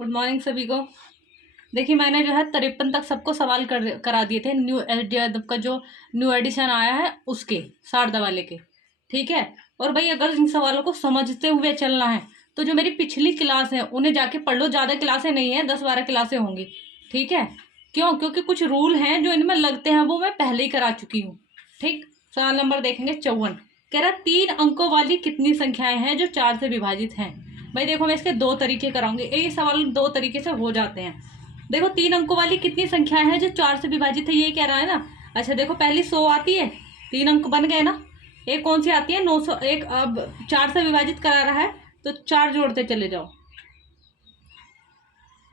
Good morning सभी को। देखिए मैंने जो है 53 तक सबको सवाल करा दिए थे। न्यू का जो न्यू एडिशन आया है उसके शारदा वाले के, ठीक है। और भाई अगर इन सवालों को समझते हुए चलना है तो जो मेरी पिछली क्लास है उन्हें जाके पढ़ लो। ज़्यादा क्लासें नहीं है, 10-12 क्लासें होंगी, ठीक है। क्यों? क्योंकि कुछ रूल हैं जो इनमें लगते हैं वो मैं पहले ही करा चुकी हूँ, ठीक। सवाल नंबर देखेंगे 54। कह रहा 3 अंकों वाली कितनी संख्याएं हैं जो 4 से विभाजित हैं। भाई देखो मैं इसके 2 तरीके कराऊंगी, ये सवाल 2 तरीके से हो जाते हैं। देखो 3 अंकों वाली कितनी संख्याएं हैं जो 4 से विभाजित है, ये कह रहा है ना। अच्छा देखो पहली 100 आती है, 3 अंक बन गए ना। एक कौन सी आती है 901। अब 4 से विभाजित करा रहा है तो 4 जोड़ते चले जाओ,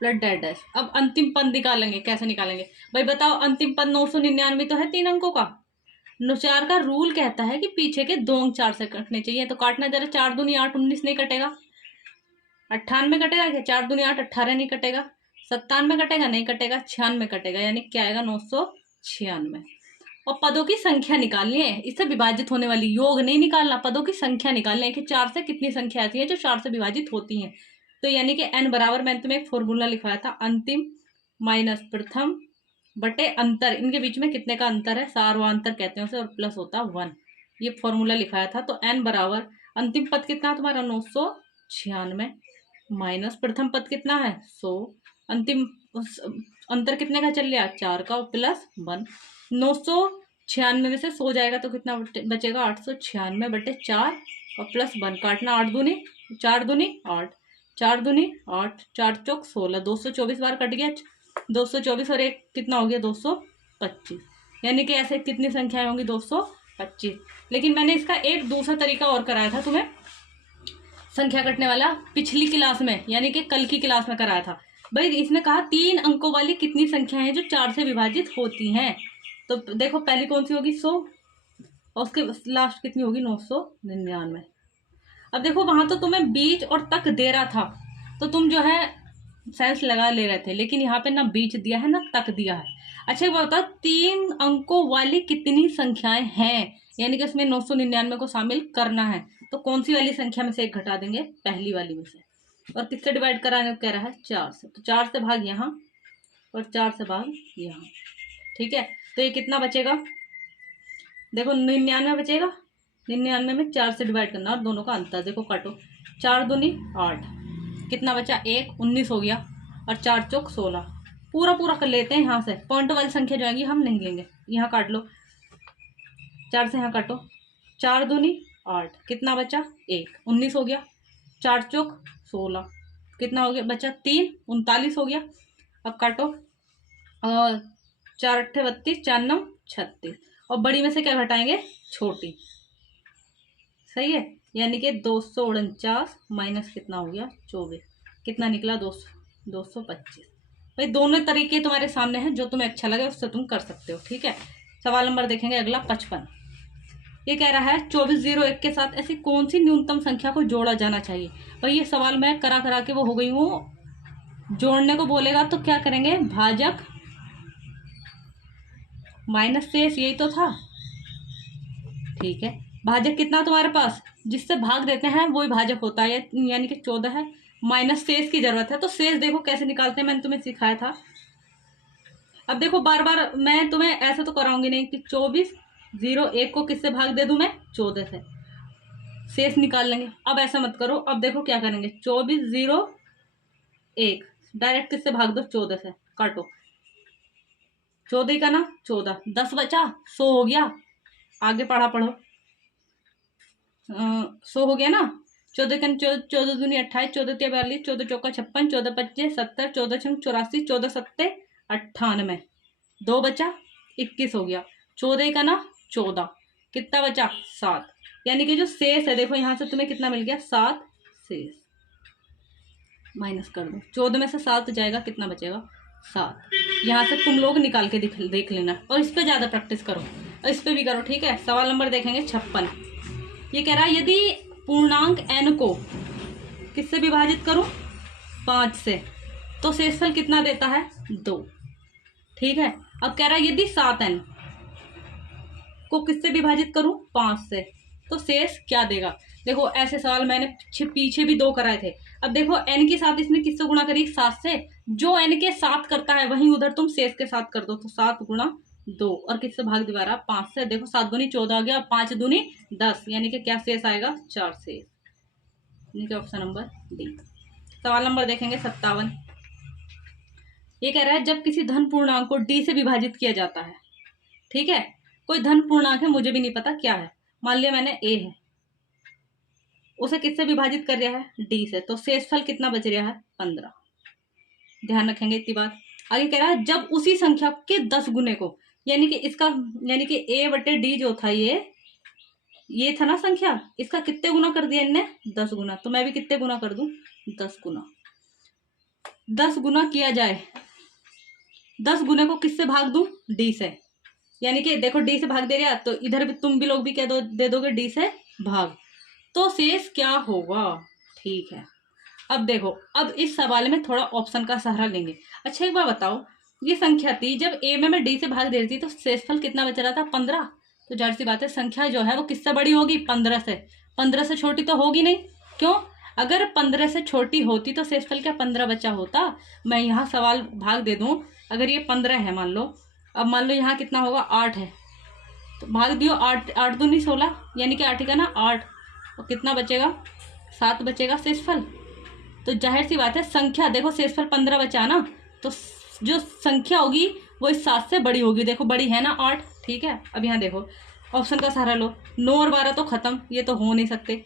प्लस डैश डैश। अब अंतिम पद निकालेंगे, कैसे निकालेंगे भाई बताओ। अंतिम पद 999 तो है 3 अंकों का। 4 का रूल कहता है कि पीछे के 2 अंक 4 से कटने चाहिए, तो काटना जरा। 4 दूनी 8, 19 नहीं कटेगा। 98 कटेगा क्या? 4 दूनी 8, 18 नहीं कटेगा। 97 कटेगा? नहीं कटेगा। 96 कटेगा, यानी क्या आएगा 996। और पदों की संख्या निकालनी है, इससे विभाजित होने वाली, योग नहीं निकालना, पदों की संख्या निकालनी है कि 4 से कितनी संख्या ऐसी है जो 4 से विभाजित होती हैं। तो यानी कि n बराबर, मैंने तुम्हें एक फॉर्मूला लिखवाया था, अंतिम माइनस प्रथम बटे अंतर, इनके बीच में कितने का अंतर है, सार्वांतर कहते हैं उसे, और प्लस होता 1। ये फॉर्मूला लिखाया था। तो n बराबर अंतिम पद कितना तुम्हारा 996 माइनस प्रथम पद कितना है 100, अंतिम अंतर कितने का चल लिया 4 का, प्लस 1। 996 में से 100 जाएगा तो कितना बचेगा 896 बटे 4 और प्लस 1। काटना 8 दूनी 4 दूनी 8, 4 दूनी 8, 4 चौक 16, 224 बार कट गया। 224 और एक कितना हो गया 225, यानी कि ऐसे कितनी संख्याएं होंगी 225। लेकिन मैंने इसका एक दूसरा तरीका और कराया था तुम्हें, संख्या कटने वाला, पिछली क्लास में, यानी कि कल की क्लास में कराया था। भाई इसने कहा 3 अंकों वाली कितनी संख्याएं हैं जो 4 से विभाजित होती हैं। तो देखो पहली कौन सी होगी 100, और उसके लास्ट कितनी होगी 999। अब देखो वहां तो तुम्हें बीच और तक दे रहा था तो तुम जो है सेंस लगा ले रहे थे, लेकिन यहाँ पे ना बीच दिया है ना तक दिया है। अच्छा ये बताओ 3 अंकों वाली कितनी संख्याएं हैं, यानी कि उसमें 999 को शामिल करना है। तो कौन सी वाली संख्या में से एक घटा देंगे, पहली वाली में से। और किससे डिवाइड कराने को कह रहा है 4 से, तो 4 से भाग यहाँ और 4 से भाग यहाँ, ठीक है। तो ये कितना बचेगा देखो 99 बचेगा। 99 में 4 से डिवाइड करना और दोनों का अंतर देखो, काटो। 4 दूनी 8, कितना बचा 1, 19 हो गया, और 4 चौक 16। पूरा पूरा कर लेते हैं यहाँ से, पॉइंट वाली संख्या जो आएगी हम नहीं लेंगे। यहाँ काट लो, 4 से यहाँ काटो, 4 दूनी 8, कितना बचा 1, 19 हो गया। 4 चौक 16, कितना हो गया बचा 3, 39 हो गया। अब काटो, और 4 अट्ठे 32, 4 9 36, और बड़ी में से क्या घटाएंगे छोटी, सही है। यानी कि 249 माइनस कितना हो गया 24, कितना निकला 225। भाई दोनों तरीके तुम्हारे सामने हैं, जो तुम्हें अच्छा लगे उससे तुम कर सकते हो, ठीक है। सवाल नंबर देखेंगे अगला 55। ये कह रहा है 2401 के साथ ऐसी कौन सी न्यूनतम संख्या को जोड़ा जाना चाहिए। भाई ये सवाल मैं करा करा के वो हो गई हूँ। जोड़ने को बोलेगा तो क्या करेंगे, भाजक माइनस शेष, यही तो था, ठीक है। भाजक कितना तुम्हारे पास, जिससे भाग देते हैं वही भाजक होता है, यानी कि 14 है। माइनस शेष की जरूरत है, तो शेष देखो कैसे निकालते हैं, मैंने तुम्हें सिखाया था। अब देखो बार बार मैं तुम्हें ऐसे तो कराऊंगी नहीं कि 2401 को किससे भाग दे दूं मैं 14 से, शेष निकाल लेंगे। अब ऐसा मत करो, अब देखो क्या करेंगे, 2401 डायरेक्ट किससे भाग दो 14 से, काटो। 14 का ना 14, 10 बचा, 100 हो गया। आगे पढ़ो 100 हो गया ना। 14 का 14 दूनी 28, 14 तिया 42, 14 चौका 56, 14 पच्चे 70, 14 छंग 84, 14 सत्ते 98, 2 बचा 21 हो गया। 14 का ना 14, कितना बचा 7, यानी कि जो शेष है देखो यहाँ से तुम्हें कितना मिल गया 7 शेष, माइनस कर दो। 14 में से 7 जाएगा, कितना बचेगा 7। यहाँ से तुम लोग निकाल के देख लेना, और इस पे ज्यादा प्रैक्टिस करो, और इस पे भी करो, ठीक है। सवाल नंबर देखेंगे 56। ये कह रहा है यदि पूर्णांक n को किससे विभाजित करूं 5 से, तो शेषफल कितना देता है 2, ठीक है। अब कह रहा है यदि 7n को किससे विभाजित करूं 5 से, तो शेष क्या देगा। देखो ऐसे सवाल मैंने पीछे भी 2 कराए थे। अब देखो n के साथ इसने किससे गुणा करी, 7 से। जो n के साथ करता है वहीं उधर तुम शेष के साथ कर दो, तो 7 गुणा 2, और किससे भाग दिवारा, 5 से। देखो 7 दूनी 14 हो गया, 5 दूनी 10, यानी कि क्या शेष आएगा, 4 शेष, यानी कि ऑप्शन नंबर डी। सवाल नंबर देखेंगे 57। ये कह रहा है जब किसी धन पूर्णांक को d से विभाजित किया जाता है, ठीक है, कोई धन पूर्णांक है, मुझे भी नहीं पता क्या है, मान लिया मैंने a है, उसे किससे विभाजित कर रहा है, d से, तो शेषफल कितना बच रहा है, 15। ध्यान रखेंगे इतनी बात। आगे कह रहा है जब उसी संख्या के 10 गुने को, यानी कि इसका, यानी कि a बटे डी जो था, ये था ना संख्या, इसका कितने गुना कर दिया इनने, 10 गुना, तो मैं भी कितने गुना कर दूं, 10 गुना। 10 गुना किया जाए, 10 गुने को किससे भाग दूं, d से, यानी कि देखो d से भाग दे रहा, तो इधर भी तुम भी लोग भी क्या दे दोगे, d से भाग, तो शेष क्या होगा, ठीक है। अब देखो, अब इस सवाल में थोड़ा ऑप्शन का सहारा लेंगे। अच्छा एक बार बताओ, ये संख्या थी, जब a में मैं d से भाग दे रही थी तो शेषफल कितना बच रहा था, 15। तो जाहिर सी बात है संख्या जो है वो किससे बड़ी होगी, 15 से। 15 से छोटी तो होगी नहीं, क्यों, अगर 15 से छोटी होती तो शेषफल क्या 15 बचा होता। मैं यहाँ सवाल भाग दे दूं, अगर ये 15 है मान लो, अब मान लो यहाँ कितना होगा, 8 है, तो भाग दियो, 8 8 दूनी 16, यानी कि 8 का ना 8, और कितना बचेगा, 7 बचेगा शेषफल। तो जाहिर सी बात है संख्या, देखो शेषफल 15 बचा ना, तो जो संख्या होगी वो इस 7 से बड़ी होगी, देखो बड़ी है ना 8, ठीक है। अब यहाँ देखो ऑप्शन का सहारा लो, 9 और 12 तो खत्म, ये तो हो नहीं सकते,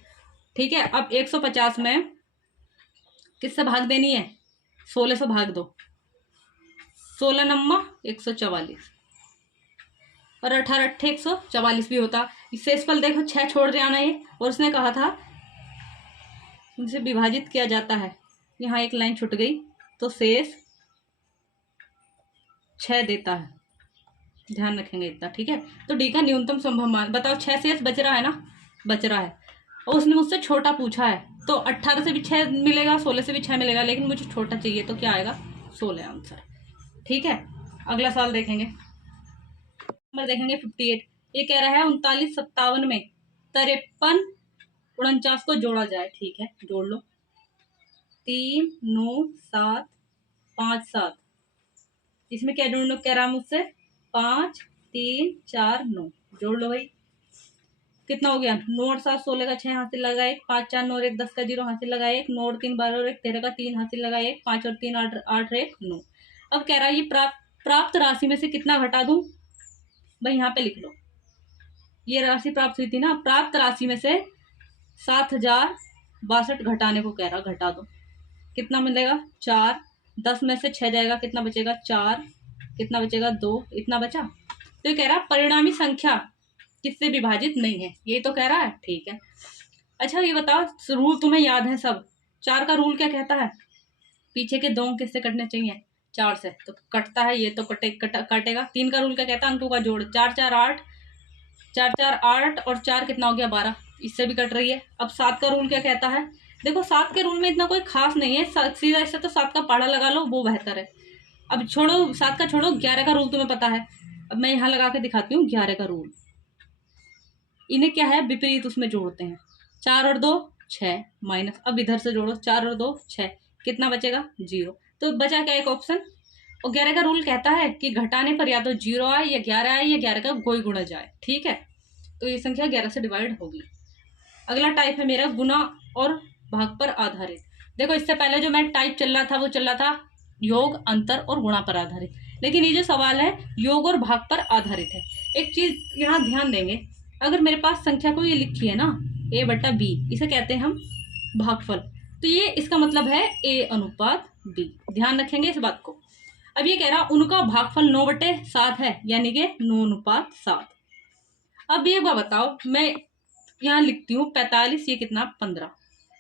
ठीक है। अब 150 में किससे भाग देनी है, 16 से भाग दो, 16 नम्मा 144, और 18 अट्ठे 144 भी होता। शेषफल देखो 6 छोड़ दे आना ये, और उसने कहा था उनसे विभाजित किया जाता है, यहाँ एक लाइन छूट गई, तो शेष 6 देता है, ध्यान रखेंगे इतना, ठीक है। तो डी का न्यूनतम संभव मान बताओ, 6 शेष बच रहा है ना, बच रहा है, और उसने मुझसे छोटा पूछा है, तो 18 से भी 6 मिलेगा, 16 से भी 6 मिलेगा, लेकिन मुझे छोटा चाहिए, तो क्या आएगा, 16 आंसर, ठीक है। अगला सवाल देखेंगे, नंबर देखेंगे 58। ये कह रहा है 39 57 में 53 49 को जोड़ा जाए, ठीक है, जोड़ लो, 3 9 7 5 7, इसमें क्या जोड़ लो, कह रहा मुझसे 5 3 4 9, जोड़ लो भाई, कितना हो गया, 9 और 7 16 का 6 हासिल लगा 1, 5 4 9 और 1 10 का 0 हासिल लगा 1, 9 और 3 12 और 1 13 का 3 हासिल लगा 1, 5 और 3 8 8 1 9। अब कह रहा है ये प्राप्त राशि में से कितना घटा दूं, भाई यहाँ पे लिख लो, ये राशि प्राप्त हुई थी ना, प्राप्त राशि में से 7062 घटाने को कह रहा, घटा दो, कितना मिलेगा, 4, 10 में से 6 जाएगा, कितना बचेगा, 4, कितना बचेगा, 2, इतना बचा। तो ये कह रहा परिणामी संख्या किससे विभाजित नहीं है, ये तो कह रहा है, ठीक है। अच्छा ये बताओ, रूल तुम्हें याद है सब, 4 का रूल क्या कहता है, पीछे के 2 किससे कटने चाहिए, 4 से, तो कटता है, ये तो कटेगा। 3 का रूल क्या कहता है, अंकों का जोड़, 4 4 8, 4 4 8 और 4 कितना हो गया, 12, इससे भी कट रही है। अब 7 का रूल क्या कहता है, देखो 7 के रूल में इतना कोई खास नहीं है, सीधा इससे तो 7 का पहाड़ा लगा लो, वो बेहतर है। अब छोड़ो 7 का, छोड़ो 11 का रूल तुम्हें पता है, अब मैं यहाँ लगा के दिखाती हूँ 11 का रूल, इन्हें क्या है, विपरीत उसमें जोड़ते हैं, 4 और 2 6 माइनस, अब इधर से जोड़ो, 4 और 2 6, कितना बचेगा, 0, तो बचा क्या, एक ऑप्शन। और 11 का रूल कहता है कि घटाने पर या तो 0 आए या 11 आए या 11 का कोई गुणा जाए, ठीक है, तो ये संख्या 11 से डिवाइड होगी। अगला टाइप है मेरा गुना और भाग पर आधारित। देखो इससे पहले जो मैं टाइप चल रहा था वो चल रहा था योग, अंतर और गुणा पर आधारित, लेकिन ये जो सवाल है योग और भाग पर आधारित है। एक चीज यहाँ ध्यान देंगे, अगर मेरे पास संख्या को ये लिखी है ना a बटा b, इसे कहते हैं हम भागफल, तो ये इसका मतलब है a अनुपात b, ध्यान रखेंगे इस बात को। अब ये कह रहा उनका भागफल 9 बटे 7 है, यानी कि 9 अनुपात 7। अब ये बताओ, मैं यहाँ लिखती हूँ 45, ये कितना 15।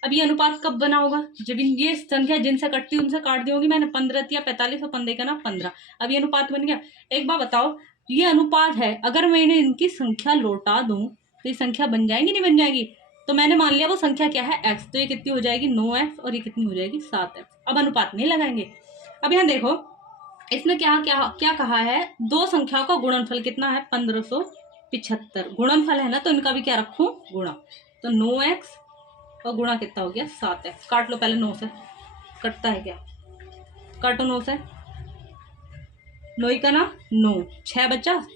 अब ये अनुपात कब बना होगा, जब ये संख्या जिनसे कटती उनसे काट दी होगी मैंने, 15 या 45 और 15 का ना 15, अब ये अनुपात बन गया। एक बार बताओ, ये अनुपात है, अगर मैं इन्हें इनकी संख्या लौटा दूं तो ये संख्या बन जाएगी, नहीं बन जाएगी, तो मैंने मान लिया वो संख्या क्या है, x, तो ये कितनी हो जाएगी 9x, और ये कितनी हो जाएगी 7x। अब अनुपात नहीं लगाएंगे। अब यहाँ देखो इसमें क्या क्या क्या कहा है, दो संख्याओं का गुणनफल कितना है, 1575, गुणनफल है ना, तो इनका भी क्या रखूं, गुणा, तो 9x और गुणा कितना हो गया 7x। काट लो पहले 9 से, कटता है क्या, काटो 9 से, 9 का ना 9, 6 बचा,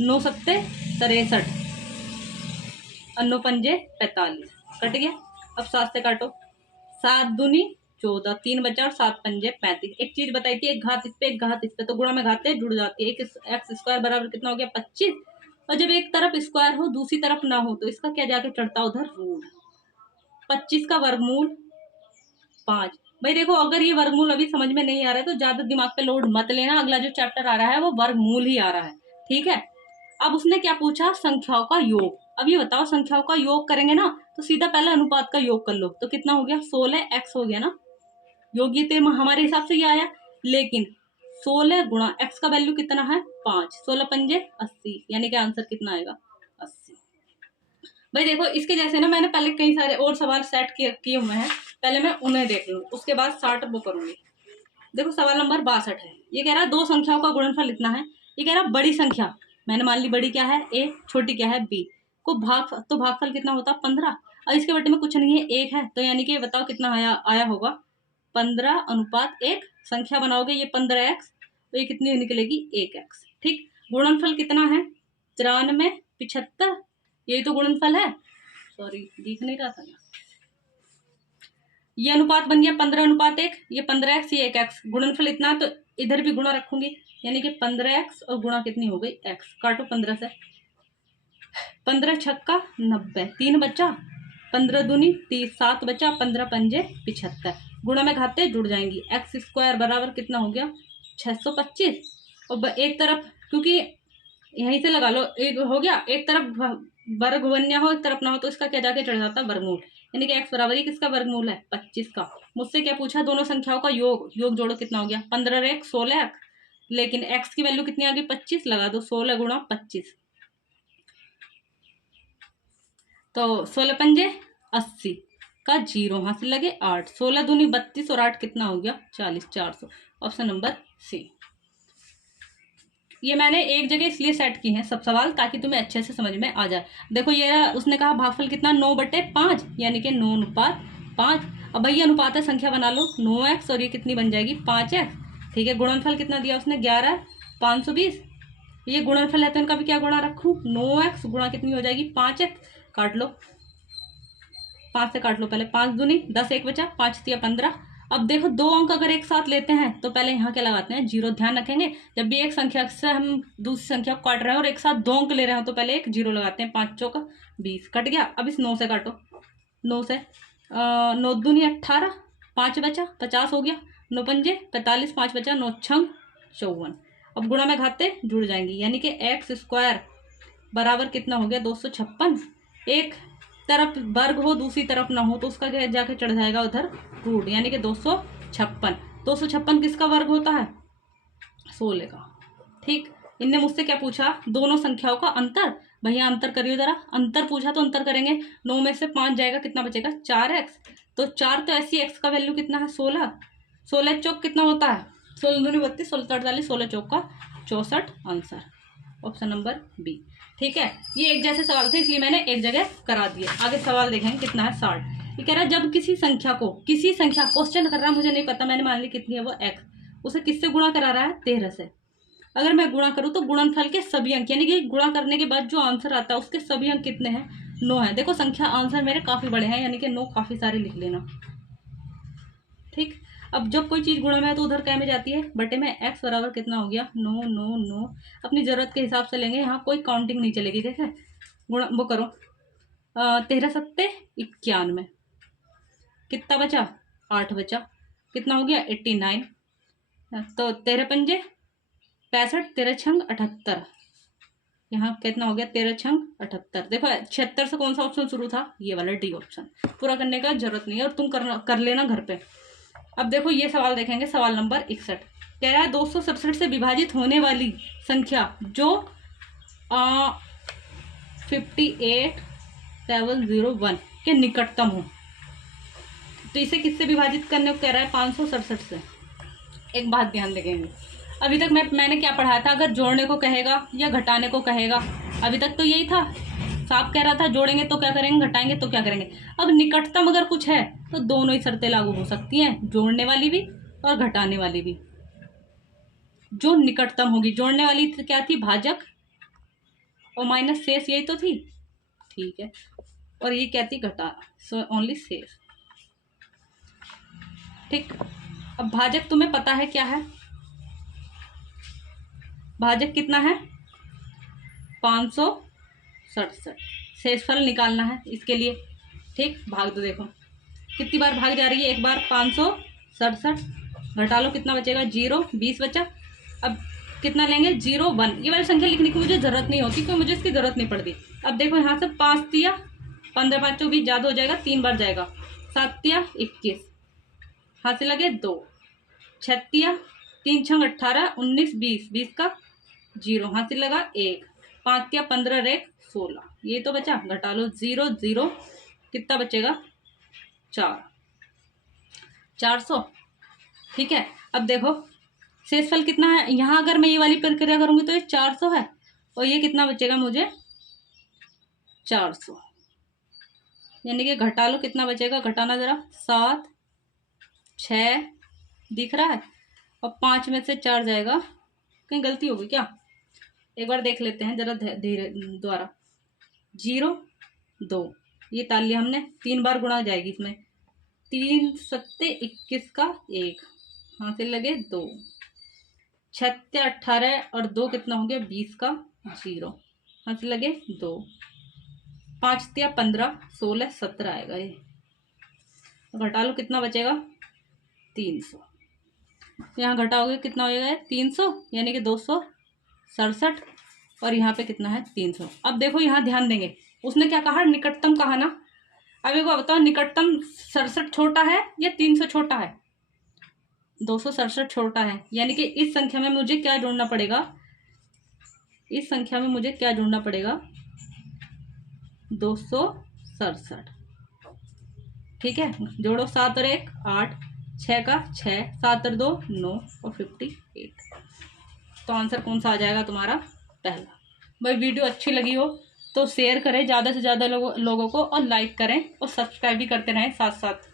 9 सत्ते 63 और 9 पंजे 45, कट गया। अब 7 से काटो, 7 दूनी 14, 3 बचा और 7 पंजे 35। एक चीज बताई थी, एक घात इस पे एक घात इस पे, तो गुणा में घाते जुड़ जाती है। एक एक्स स्क्वायर बराबर कितना हो गया 25, और जब एक तरफ स्क्वायर हो दूसरी तरफ ना हो तो इसका क्या जाके चढ़ता उधर रूट। 25 का वर्गमूल 5। भाई देखो, अगर ये वर्गमूल अभी समझ में नहीं आ रहा है तो ज्यादा दिमाग पे लोड मत लेना, अगला जो चैप्टर आ रहा है वो वर्गमूल ही आ रहा है, ठीक है। अब उसने क्या पूछा, संख्याओं का योग। अब ये बताओ, संख्याओं का योग करेंगे ना तो सीधा पहले अनुपात का योग कर लो, तो कितना हो गया 16x हो गया ना, योग ये तो हमारे हिसाब से ये आया। लेकिन 16 गुणा x का वैल्यू कितना है 5, 16 पंजे 80, यानी कि आंसर कितना आएगा 80। भाई देखो, इसके जैसे ना मैंने पहले कई सारे और सवाल सेट किए हुए हैं, पहले मैं उन्हें देख लूँ, उसके बाद 60 वो करूंगी। देखो सवाल नंबर 62 है, ये कह रहा है दो संख्याओं का गुणनफल इतना है। ये कह रहा है बड़ी संख्या, मैंने मान ली बड़ी क्या है a, छोटी क्या है b को तो भागफल कितना होता है 15, और इसके बटे में कुछ नहीं है 1 है, तो यानी कि बताओ कितना आया होगा 15:1। संख्या बनाओगे ये 15x, तो ये कितनी निकलेगी 1x, ठीक। गुणनफल कितना है 93, 75, यही तो गुणनफल है, सॉरी दिख नहीं रहा था। ये अनुपात बन गया 15:1, ये 15x, ये 1x, गुणनफल इतना, तो इधर भी गुणा रखूंगी, यानी कि 15x और गुणा कितनी हो गई x। काटो 15 से, 15 छक्का 90, 3 बचा, 15 दूनी 30, 7 बचा, 15 पंजे 75, गुणा में घाते जुड़ जाएंगी। एक्स स्क्वायर बराबर कितना हो गया 625, और एक तरफ क्योंकि यहीं से लगा लो, एक हो गया, एक तरफ वर्ग बनया हो एक तरफ ना हो तो इसका क्या जाके चढ़ जाता है वर्गमूल, यानी कि x बराबर ही किसका वर्गमूल है 25 का। मुझसे क्या पूछा, दोनों संख्याओं का योग जोड़ो कितना हो गया 15 1 16, लेकिन x की वैल्यू कितनी आ गई 25, लगा दो 16 गुणा 25, तो 16 पंजे 80 का 0 हासिल लगे 8, 16 दूनी 32 और 8 कितना हो गया 40, 400। Option number C. ये मैंने एक जगह इसलिए सेट की हैं सब सवाल ताकि तुम्हें अच्छे से समझ में आ जाए। देखो ये उसने कहा भागफल कितना 9/5, यानी कि 9:5। अब भाई अनुपात है, संख्या बना लो 9x और ये कितनी बन जाएगी 5x, ठीक है। गुणनफल कितना दिया उसने 11 520, ये गुणनफल है तो इनका भी क्या गुणा रखूं 9x गुणा कितनी हो जाएगी 5x। काट लो, 5 से काट लो पहले, 5 दूनी 10, 1 बचा, 5 तिया 15। अब देखो दो अंक अगर एक साथ लेते हैं तो पहले यहाँ क्या लगाते हैं 0। ध्यान रखेंगे जब भी एक संख्या से हम दूसरी संख्या को काट रहे हैं और एक साथ दो अंक ले रहे हैं तो पहले एक 0 लगाते हैं। 5 चौका 20, कट गया। अब इस 9 से काटो, 9 से 9 दूनी 18, 5 बचा 50 हो गया, 9 पंजे 45, 5 बचा, 9 छंग 54। अब गुणा में घाते जुड़ जाएंगी, यानी कि एक्स स्क्वायर बराबर कितना हो गया 256। एक तरफ वर्ग हो दूसरी तरफ ना हो तो उसका क्या जाके चढ़ जाएगा उधर रूट, यानी कि 256। 256 किसका वर्ग होता है 16 का, ठीक। इनने मुझसे क्या पूछा, दोनों संख्याओं का अंतर। भैया अंतर करियो जरा, अंतर पूछा तो अंतर करेंगे। 9 में से 5 जाएगा, कितना बचेगा 4x, तो 4 तो ऐसी x का वैल्यू कितना है 16, 16 चौक कितना होता है 16 दूनी 32, 16 48, 16 चौक का 64, आंसर ऑप्शन नंबर बी, ठीक है। ये एक जैसे सवाल थे इसलिए मैंने एक जगह करा दिए। आगे सवाल देखेंगे कितना है 60। ये कह रहा है जब किसी संख्या क्वेश्चन कर रहा है, मुझे नहीं पता, मैंने मान ली कितनी है वो x, उसे किससे गुणा करा रहा है 13 से। अगर मैं गुणा करूं तो गुणनफल के सभी अंक, यानी कि गुणा करने के बाद जो आंसर आता है उसके सभी अंक कितने हैं 9 है। देखो संख्या आंसर मेरे काफी बड़े हैं, यानी कि 9 काफी सारे लिख लेना, ठीक। अब जब कोई चीज गुणा में है तो उधर क्या में जाती है बटे में। x बराबर कितना हो गया 9 9 9, अपनी जरूरत के हिसाब से लेंगे, यहाँ कोई काउंटिंग नहीं चलेगी। देखे गुणा वो करो, 13 सत्ते 91, कितना बचा 8 बचा, कितना हो गया 89, तो 13 पंजे 65, 13 छंग 78, यहाँ कितना हो गया 13 छंग 78। देखो 76 से कौन सा ऑप्शन शुरू था, ये वाला डी ऑप्शन। पूरा करने का जरूरत नहीं है और तुम कर लेना घर पे। अब देखो ये सवाल देखेंगे, सवाल नंबर 61 कह रहा है 267 से विभाजित होने वाली संख्या जो 58701 के निकटतम हो, तो इसे किससे विभाजित करने को कह रहा है 567 से। एक बात ध्यान देंगे, अभी तक मैंने क्या पढ़ाया था, अगर जोड़ने को कहेगा या घटाने को कहेगा, अभी तक तो यही था साफ कह रहा था जोड़ेंगे तो क्या करेंगे, घटाएंगे तो क्या करेंगे। अब निकटतम अगर कुछ है तो दोनों ही शर्तें लागू हो सकती हैं, जोड़ने वाली भी और घटाने वाली भी। जो निकटतम होगी, जोड़ने वाली क्या थी, भाजक, और माइनस शेष, यही तो थी, ठीक है। और ये क्या थी, घटा, सो ओनली शेष, ठीक। अब भाजक तुम्हें पता है क्या है, भाजक कितना है 567। शेषफल निकालना है इसके लिए, ठीक। भाग दो, देखो कितनी बार भाग जा रही है, एक बार 567, घटा लो कितना बचेगा, 0, 20 बचा। अब कितना लेंगे, 0, 1। ये वाली संख्या लिखने की मुझे जरूरत नहीं होती, क्योंकि मुझे इसकी जरूरत नहीं पड़ती। अब देखो यहाँ से 5 दिया, 15 5 24, ज़्यादा हो जाएगा, 3 बार जाएगा। 7 दिया 21, हाथ से लगे 2, 6 दिया 3 6 18 19 20, 20 का 0, हाथ से लगा 1, 5 दिया 15 रेख 16, ये तो बचा। घटा लो 0 0, कितना बचेगा 4, 400, ठीक है। अब देखो शेषफल कितना है, यहाँ अगर मैं ये वाली प्रक्रिया करूंगी तो ये 400 है, और ये कितना बचेगा मुझे 400, यानी कि घटा लो कितना बचेगा, घटाना जरा, 7 6 दिख रहा है, और 5 में से 4 जाएगा, कहीं गलती होगी क्या, एक बार देख लेते हैं जरा धीरे द्वारा। 0 2, ये ताल लिया हमने, 3 बार गुणा जाएगी इसमें, 3 7 21 का 1, हाथ से लगे 2, 6 18 और 2 कितना हो गया 20 का 0, हाथ से लगे 2, 5 15 16 17 आएगा ये। घटा लो कितना बचेगा 300, यहाँ घटाओगे कितना होएगा 300, यानी कि 267, और यहाँ पे कितना है 300। अब देखो यहाँ ध्यान देंगे, उसने क्या कहा, निकटतम कहा ना। अब एक बार बताओ, निकटतम 67 छोटा है या 300 छोटा है, 267 छोटा है, यानी कि इस संख्या में मुझे क्या जोड़ना पड़ेगा, इस संख्या में मुझे क्या जोड़ना पड़ेगा 267, ठीक है। जोड़ो, 7 और 1 8, 6 का 6, 7 और 2 9, और 58। तो आंसर कौन सा आ जाएगा तुम्हारा, पहला। भाई वीडियो अच्छी लगी हो तो शेयर करें ज़्यादा से ज़्यादा लोगों को, और लाइक करें, और सब्सक्राइब भी करते रहें साथ साथ।